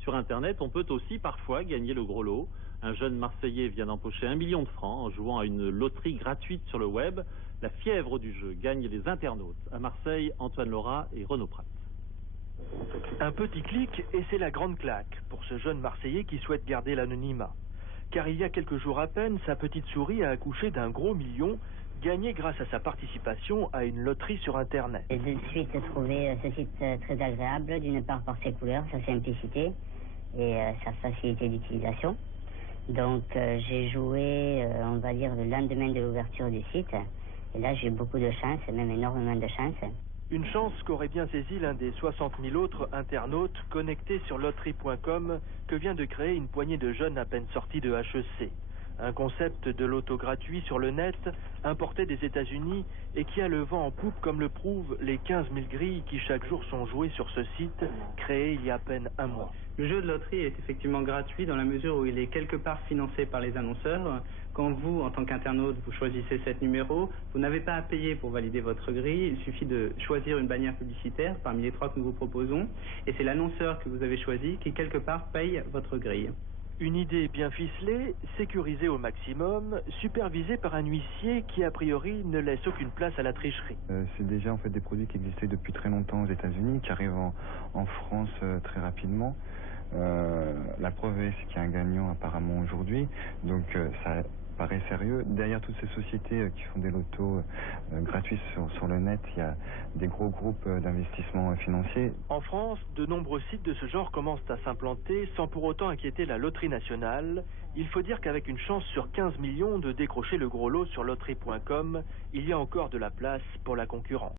Sur Internet, on peut aussi parfois gagner le gros lot. Un jeune Marseillais vient d'empocher 1 million de francs en jouant à une loterie gratuite sur le web. La fièvre du jeu gagne les internautes. À Marseille, Antoine Laura et Renaud Prat. Un petit clic et c'est la grande claque pour ce jeune Marseillais qui souhaite garder l'anonymat. Car il y a quelques jours à peine, sa petite souris a accouché d'un gros million, gagné grâce à sa participation à une loterie sur Internet. J'ai de suite trouvé ce site très agréable, d'une part par ses couleurs, sa simplicité et sa facilité d'utilisation. Donc j'ai joué, on va dire, le lendemain de l'ouverture du site. Et là, j'ai eu beaucoup de chance, même énormément de chance. Une chance qu'aurait bien saisi l'un des 60 000 autres internautes connectés sur loterie.com que vient de créer une poignée de jeunes à peine sortis de HEC. Un concept de loto gratuit sur le net, importé des États-Unis et qui a le vent en poupe comme le prouvent les 15 000 grilles qui chaque jour sont jouées sur ce site, créé il y a à peine un mois. Le jeu de loterie est effectivement gratuit dans la mesure où il est quelque part financé par les annonceurs. Quand vous, en tant qu'internaute, vous choisissez 7 numéros, vous n'avez pas à payer pour valider votre grille. Il suffit de choisir une bannière publicitaire parmi les 3 que nous vous proposons. Et c'est l'annonceur que vous avez choisi qui, quelque part, paye votre grille. Une idée bien ficelée, sécurisée au maximum, supervisée par un huissier qui a priori ne laisse aucune place à la tricherie. C'est déjà en fait des produits qui existaient depuis très longtemps aux États-Unis, qui arrivent en France très rapidement. La preuve est qu'il y a un gagnant apparemment aujourd'hui, donc ça paraît sérieux. Derrière toutes ces sociétés qui font des lotos gratuits sur le net, il y a des gros groupes d'investissement financiers. En France, de nombreux sites de ce genre commencent à s'implanter sans pour autant inquiéter la loterie nationale. Il faut dire qu'avec une chance sur 15 millions de décrocher le gros lot sur loterie.com, il y a encore de la place pour la concurrence.